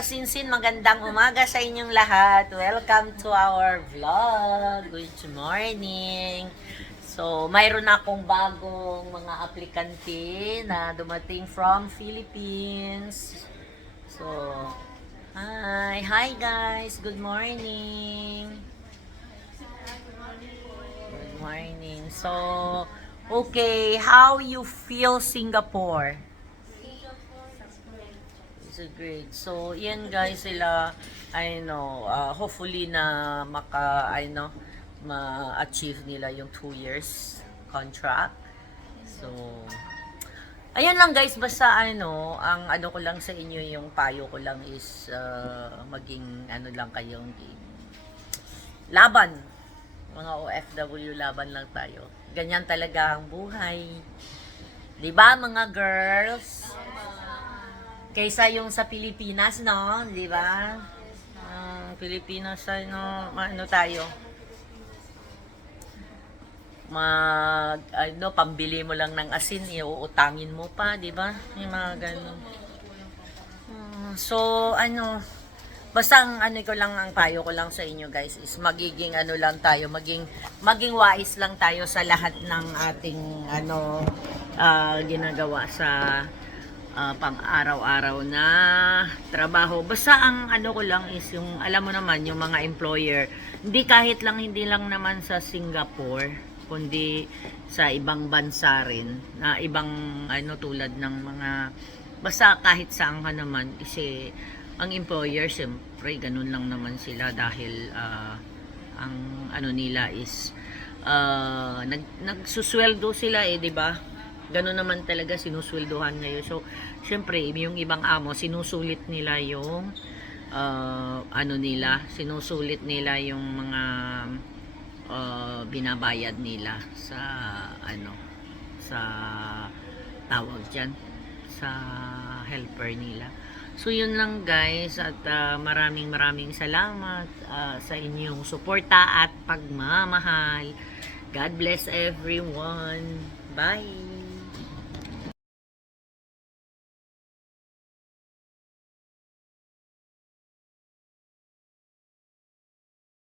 kasinsin, magandang umaga sa inyong lahat. Welcome to our vlog. Good morning. So, mayroon akong bagong mga aplikante na dumating from Philippines. So, hi guys. Good morning. Good morning. So, okay, how you feel Singapore? So great. So, yan guys sila, hopefully na ma-achieve nila yung 2 years contract. So, ayun lang guys, basta ang ano ko lang sa inyo, yung payo ko lang is maging lang kayong laban. Mga OFW, laban lang tayo. Ganyan talaga ang buhay. 'Di ba mga girls? Kaysa yung sa Pilipinas, no? Di ba? Pilipinas, tayo. Pambili mo lang ng asin, iuutangin mo pa, di ba? Yung mga ganun. Basta ang payo ko lang sa inyo guys is magiging maging wais lang tayo sa lahat ng ating ginagawa sa pang-araw-araw na trabaho. Basta ang ko lang is yung, alam mo naman, yung mga employer, hindi lang naman sa Singapore, kundi sa ibang bansa rin, na ibang tulad ng mga, basta kahit saan ka naman, kasi ang employer, siyempre, ganun lang naman sila dahil ang nila is nagsusweldo sila di ba? Ganun naman talaga, sinusweldohan ngayon. So, syempre, yung ibang amo, sinusulit nila yung sinusulit nila yung mga binabayad nila sa sa tawag dyan, sa helper nila. So, yun lang guys, at maraming salamat sa inyong suporta at pagmamahal. God bless everyone. Bye!